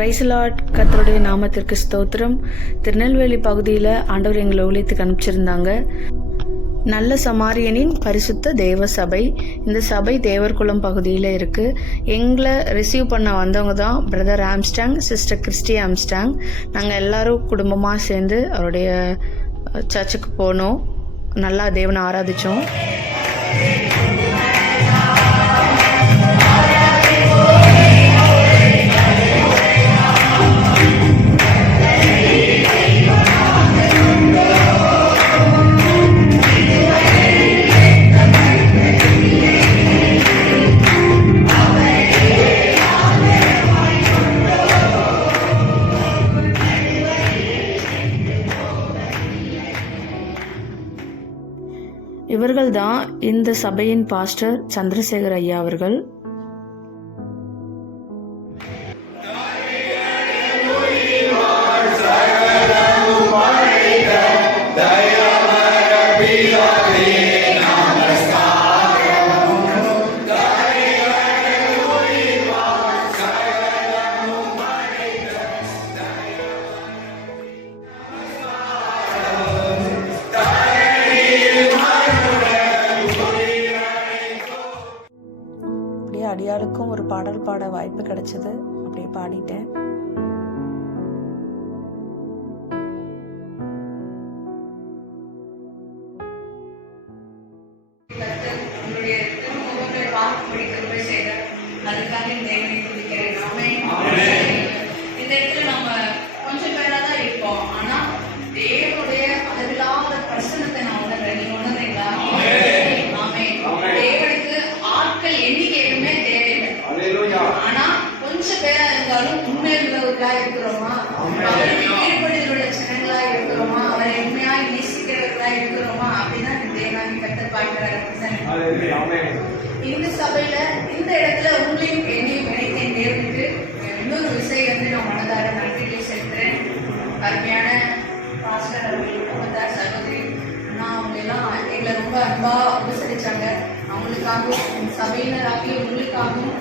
பிரைசலாட் கத்தருடைய நாமத்திற்கு ஸ்தோத்திரம். திருநெல்வேலி பகுதியில் ஆண்டவர் எங்களை ஊழியத்துக்கு அனுப்பிச்சிருந்தாங்க. நல்ல சமாரியனின் பரிசுத்த தேவ சபை. இந்த சபை தேவர்குளம் பகுதியில் இருக்குது எங்களை ரிசீவ் பண்ண வந்தவங்க தான் brother Armstrong sister Christy Armstrong நாங்கள் எல்லாரும் குடும்பமாக சேர்ந்து அவருடைய சர்ச்சுக்கு போனோம். நல்லா தேவனை ஆராதித்தோம் இவர்கள் தான் இந்த சபையின் பாஸ்டர் சந்திரசேகர் ஐயா அவர்கள். இந்த சபையில இந்த இடத்துல உங்களையும் என்னையும் இணைக்க நேர்ந்து இன்னொரு விசை வந்து நான் மனதார நன்றிகளை செலுத்துறேன் அருமையான பாஸ்டர் அவர்கள் குடும்பத்தார் சகோதரி நான் அவங்க எல்லாம் எங்களை ரொம்ப அன்பா உபசரிச்சாங்க அவங்களுக்காகவும் இந்த சபையினராகி உங்களுக்காகவும்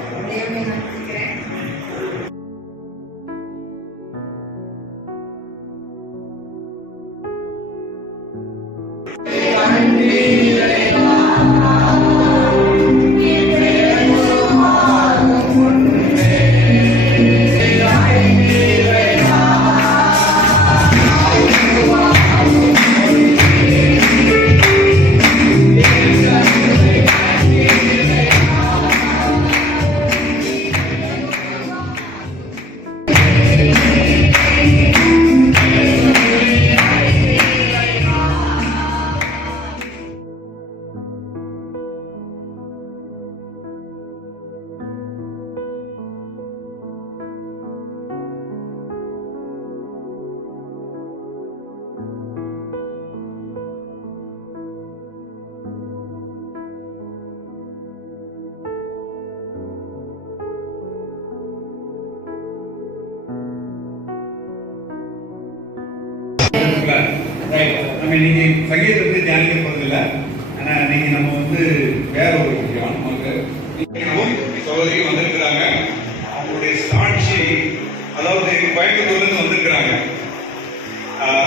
அதாவது கோயம்புத்தூர்ல வந்திருக்கிறாங்க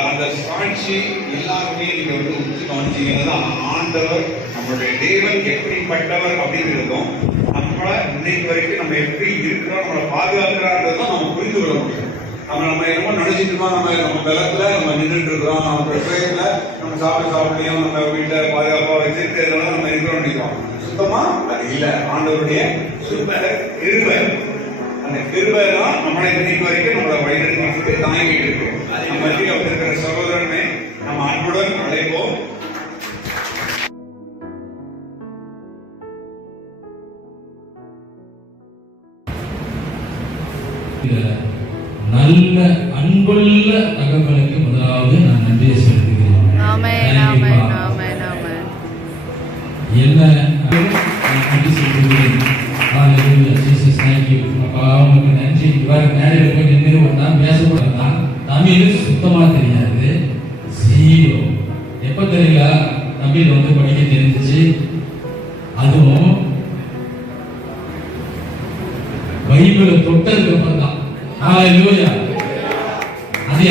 அந்த சாட்சி எல்லாருமே நீங்க வந்து உச்சி காமிச்சீங்கன்னா ஆண்டவர் நம்மளுடைய தேவன் எப்படிப்பட்டவர் அப்படிங்கிறதும் நம்மள இன்னைக்கு வரைக்கும் நம்ம எப்படி இருக்கிறோம் நம்மளை பாதுகாக்கிறான்றதும் நம்ம புரிந்து கொள்ள முடியும். நம்ம நம்ம என்னமோ நினைச்சிட்டு இருக்கோம் நம்ம நம்ம பலத்துல நம்ம நின்றுட்டு இருக்கிறோம் நம்ம பிரசவத்துல நம்ம சாப்பிட சாப்பிடையும் நம்ம வீட்டை பாதுகாப்பா வச்சிருக்கிறதுனால நம்ம இருக்கிறோம் நினைக்கிறோம். சுத்தமா? அது இல்லை. ஆண்டவருடைய சுத்த கிருபை அந்த கிருபை தான் நம்மளை இன்னைக்கு வரைக்கும் நம்மளை வழிநடத்திட்டு தாங்கிட்டு இருக்கு. நம்ம மத்தியில் வந்திருக்கிற சகோதரனை நம்ம அன்புடன் அழைப்போம். நல்ல அன்புள்ள தகவலுக்கு முதலாவது நான் நன்றியை செலுத்துகிறேன்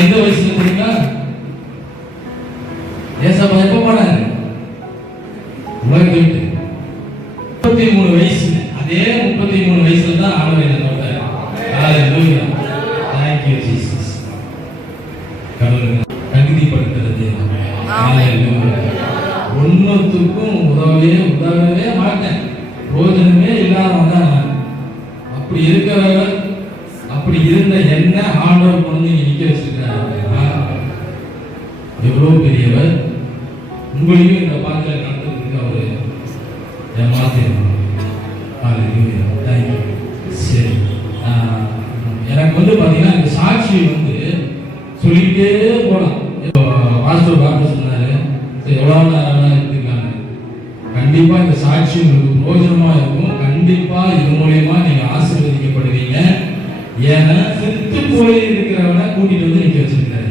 எந்த வயசுல தெரியுமா? ஏசப்பா எப்ப போனாரு? உலகத்தை விட்டு முப்பத்தி மூணு வயசுல அதே முப்பத்தி மூணு வயசுல தான் ஆண்டவர் என்ன தொட்டாரு ஹalleluya thank you jesus. தகுதிப்படுத்துறது ஒன்னொத்துக்கும் உதவவே உதவவே மாட்டேன். பிரோஜனமே இல்லாதவன் தான். அப்படி இருக்கிறவர் அப்படி இருந்த என்ன ஆண்டவர் கொண்டு இங்க நிக்க வச்சிருக்காரு எவ்வளவு பெரியவர். உங்களையும் இந்த பாத்திர நடத்துறதுக்கு அவரு ஏமாத்திருந்தார் சரி. எனக்கு வந்து பாத்தீங்கன்னா இந்த சாட்சி வந்து சொல்லிட்டே போலாம். இப்போ மாஸ்டர் பாட்டு சொன்னாரு. எவ்வளவு நேரம் வேணா கண்டிப்பாக கண்டிப்பா இந்த சாட்சி உங்களுக்கு பிரோஜனமாக இருக்கும். கண்டிப்பா இது மூலயமா நீங்க ஆசீர்வதிக்கப்படுவீங்க. ஏன்னா செத்து போய் இருக்கிறவனை கூட்டிட்டு வந்து நிக்க வச்சிருக்காரு.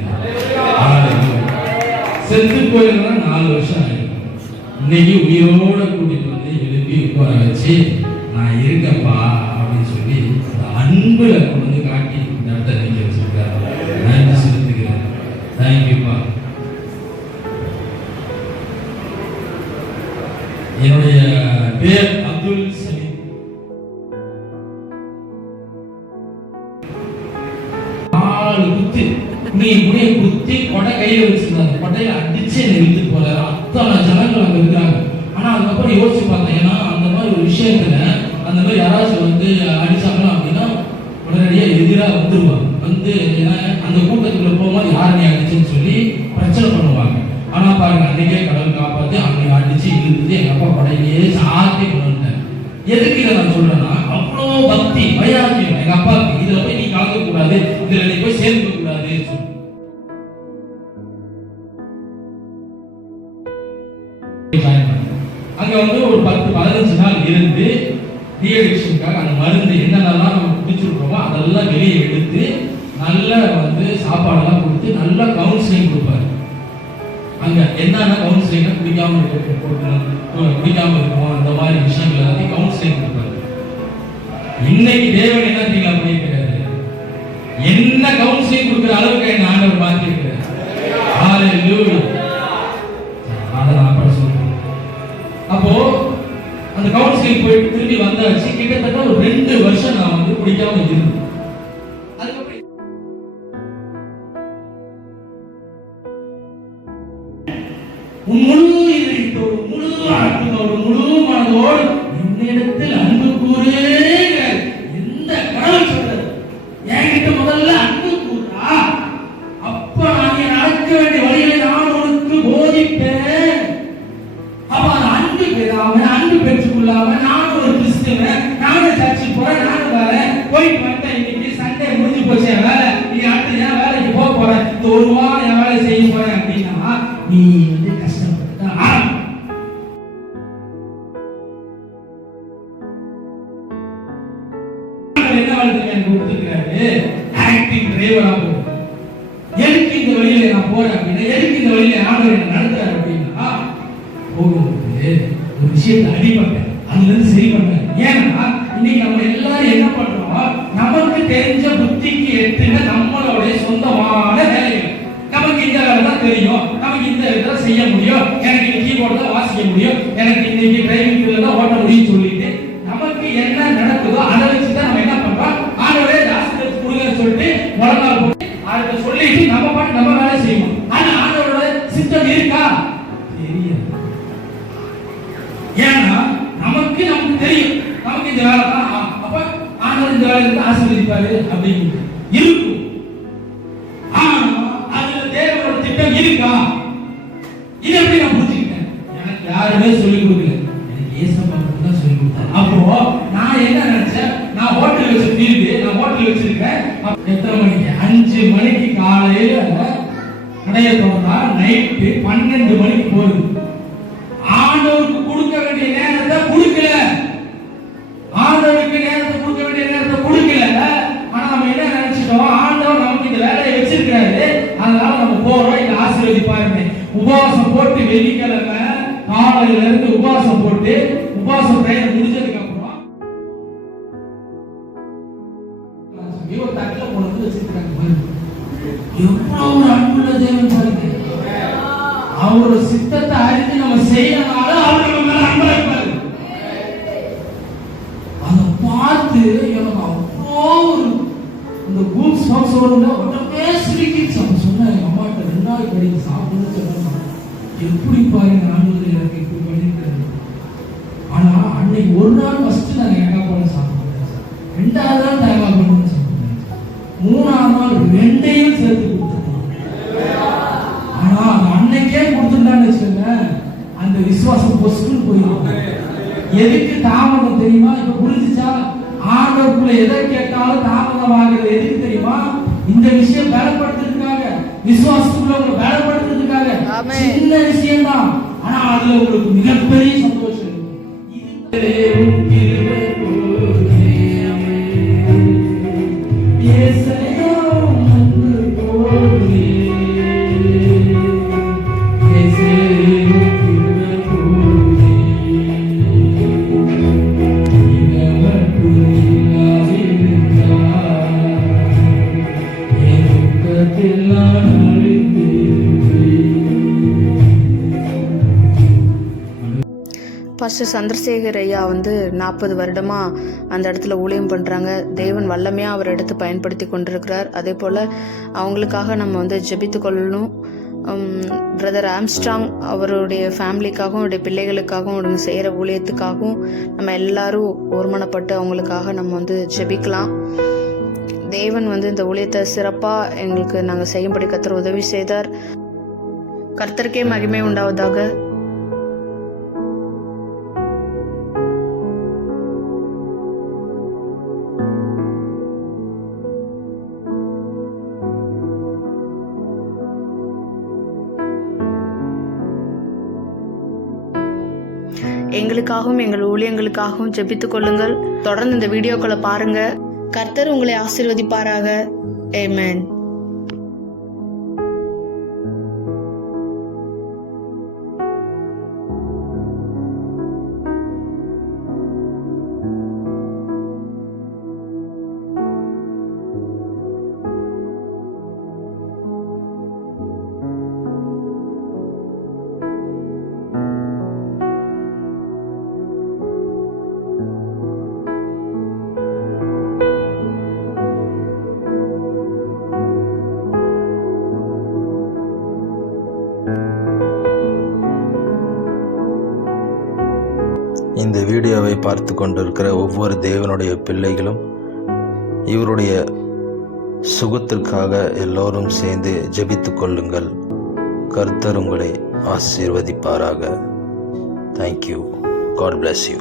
செத்து போயிருந்தா நாலு வருஷம் ஆயிடும். இன்னைக்கு உயிரோட கூட்டிட்டு வந்து எழுப்பி உட்கார வச்சு நான் இருக்கேன்ப்பா அப்படின்னு சொல்லி அந்த அன்புல கொண்டு வந்து காட்டி இந்த இடத்த நிக்க வச்சிருக்காரு. நன்றி செலுத்துக்கிறேன் தேங்க்யூப்பா என்னுடைய பேர் அப்துல் வச்சிருந்தாங்க அடிச்சே அடிச்சு என்னை அத்தனை ஜனங்கள் அங்க இருக்கிறாங்க ஆனா அதுக்கப்புறம் யோசிச்சு பார்த்தேன். ஏன்னா அந்த மாதிரி ஒரு விஷயத்துல அந்த மாதிரி யாராச்சும் வந்து அடிச்சாங்களா அப்படின்னா உடனடியா எதிராக வந்துருவாங்க. வந்து ஏன்னா அந்த கூட்டத்துக்குள்ள போகும்போது யார் நீ அடிச்சுன்னு சொல்லி பிரச்சனை பண்ணுவாங்க. ஆனா பாருங்க அன்னைக்கே கடவுள் காப்பாத்தி அன்னைக்கு அடிச்சு இழுத்துட்டு எங்க அப்பா படையிலேயே சாத்தி கொண்டு எதுக்கு இதை நான் சொல்றேன்னா அவ்வளோ பக்தி வைராக்கியம். எங்க அப்பாவுக்கு இதுல போய் நீ கலக்க கூடாது இதுல நீ போய் சேர்ந்து கூடாது டீஅடிக்ஷனுக்காக அந்த மருந்து என்னென்னலாம் நம்ம குடிச்சிருக்கோமோ அதெல்லாம் வெளியே எடுத்து நல்ல வந்து சாப்பாடெல்லாம் கொடுத்து நல்ல கவுன்சிலிங் கொடுப்பாரு. அங்கே என்னென்ன கவுன்சிலிங்னா குடிக்காமல் இருக்க கொடுக்கணும் குடிக்காமல் இருக்கணும் அந்த மாதிரி விஷயங்கள் எல்லாத்தையும் கவுன்சிலிங் கொடுப்பாரு. இன்னைக்கு தேவன் என்ன அப்படியே கிடையாது என்ன கவுன்சிலிங் கொடுக்குற அளவுக்கு என்ன ஆண்டவர் கவுன்சிலிங் போயிட்டு திரும்பி வந்தாச்சு. கிட்டத்தட்ட ஒரு ரெண்டு வருஷம் நான் வந்து குடிக்காம இருந்தேன். ஆக்டிங் டிரைவரா போகும் எதுக்கு இந்த வழியில நான் போறேன் அப்படின்னா எதுக்கு இந்த வழியில ஆண்டவர் என்ன நடத்துறாரு அப்படின்னா போகும்போது ஒரு விஷயத்தை அடிபட்டேன். அதுல இருந்து சரி பண்ணேன். ஏன்னா இன்னைக்கு நம்ம எல்லாரும் என்ன பண்றோம்? நமக்கு தெரிஞ்ச புத்திக்கு எட்டுன நம்மளுடைய சொந்தமான வேலைகள். நமக்கு இந்த வேலை தான் தெரியும். நமக்கு இந்த இதெல்லாம் செய்ய முடியும். எனக்கு இந்த கீபோர்டு தான் வாசிக்க முடியும். எனக்கு இன்னைக்கு இருக்கா? இது எப்படி நான் புரிஞ்சுக்கிட்டேன்? எனக்கு யாருமே சொல்லி கொடுக்கல. எனக்கு ஏசப்பா மட்டும் தான் சொல்லி கொடுத்தாரு. அப்போ நான் என்ன நினைச்சேன்? நான் ஹோட்டல் வச்சு தீர்வு நான் ஹோட்டல் வச்சிருக்கேன். எத்தனை மணிக்கு? அஞ்சு மணிக்கு காலையில கடையை திறந்தா நைட்டு பன்னெண்டு மணிக்கு போகுது. நாளையில இருந்து உபவாசம் போட்டு உபாசம் பிரயர் முடிஞ்சதுக்கு அப்புறம் தட்டில கொண்டு வச்சிருக்காங்க எவ்வளவு அன்புள்ள தேவன் பாருங்க. அவரோட சித்தத்தை அறிந்து நம்ம செய்யறனால அவர் நம்ம மேல அதை பார்த்து எனக்கு அவ்வளோ ஒரு அந்த கூப் ஸ்பாக்ஸோட உடனே சிரிக்கிச்சு அவங்க சொன்னாங்க எங்கள் அம்மாட்ட ரெண்டு நாள் கிடைக்கும் சாப்பிடுன்னு சொன்னாங்க எப்படி பாருங்க ஆண்டு எனக்கு இப்படி பண்ணிருக்காரு ஆனா அன்னைக்கு ஒரு நாள் ஃபர்ஸ்ட் நான் தேங்காய் பழம் சாப்பிட்டேன் ரெண்டாவது நாள் தேங்காய் பழம் சாப்பிட்டேன் மூணாவது நாள் ரெண்டையும் சேர்த்து கொடுத்துட்டேன் ஆனா அந்த அன்னைக்கே கொடுத்துட்டான்னு வச்சுக்கோங்க அந்த விசுவாசம் பொசுக்குன்னு போயிருக்கும் எதுக்கு தாமதம் தெரியுமா? இப்ப புரிஞ்சுச்சா? ஆண்டவருக்குள்ள எதை கேட்டாலும் தாமதம் ஆகுறது எதுக்கு தெரியுமா? இந்த விஷயம் பலப்படுத்துறதுக்காக விசுவாசத்துக்குள்ள உங்களை பலப்படுத்துறதுக்காக. சின்ன விஷயம் தான் அதுல உங்களுக்கு மிகப்பெரிய பாஸ்டர் சந்திரசேகர் ஐயா வந்து நாற்பது வருடமாக அந்த இடத்துல ஊழியம் பண்ணுறாங்க தேவன் வல்லமையாக அவர் எடுத்து பயன்படுத்தி கொண்டிருக்கிறார். அதே போல் அவங்களுக்காக நம்ம வந்து ஜெபித்து கொள்ளணும். பிரதர் ஆம்ஸ்ட்ராங் அவருடைய ஃபேமிலிக்காகவும் அவருடைய பிள்ளைகளுக்காகவும் அவங்க செய்கிற ஊழியத்துக்காகவும் நம்ம எல்லாரும் ஒருமனப்பட்டு அவங்களுக்காக நம்ம வந்து ஜெபிக்கலாம். தேவன் வந்து இந்த ஊழியத்தை சிறப்பாக எங்களுக்கு நாங்கள் செய்யும்படி கர்த்தர் உதவி செய்தார். கர்த்தருக்கே மகிமை உண்டாவதாக. எங்களுக்காகவும் எங்கள் ஊழியங்களுக்காகவும் ஜெபித்துக் கொள்ளுங்கள். தொடர்ந்து இந்த வீடியோக்களை பாருங்க. கர்த்தர் உங்களை ஆசீர்வதிப்பாராக. ஏமேன் வீடியோவை பார்த்து கொண்டிருக்கிற ஒவ்வொரு தேவனுடைய பிள்ளைகளும் இவருடைய சுகத்திற்காக எல்லோரும் சேர்ந்து ஜெபித்துக் கொள்ளுங்கள். கர்த்தர் உங்களை ஆசீர்வதிப்பாராக. Thank you God bless you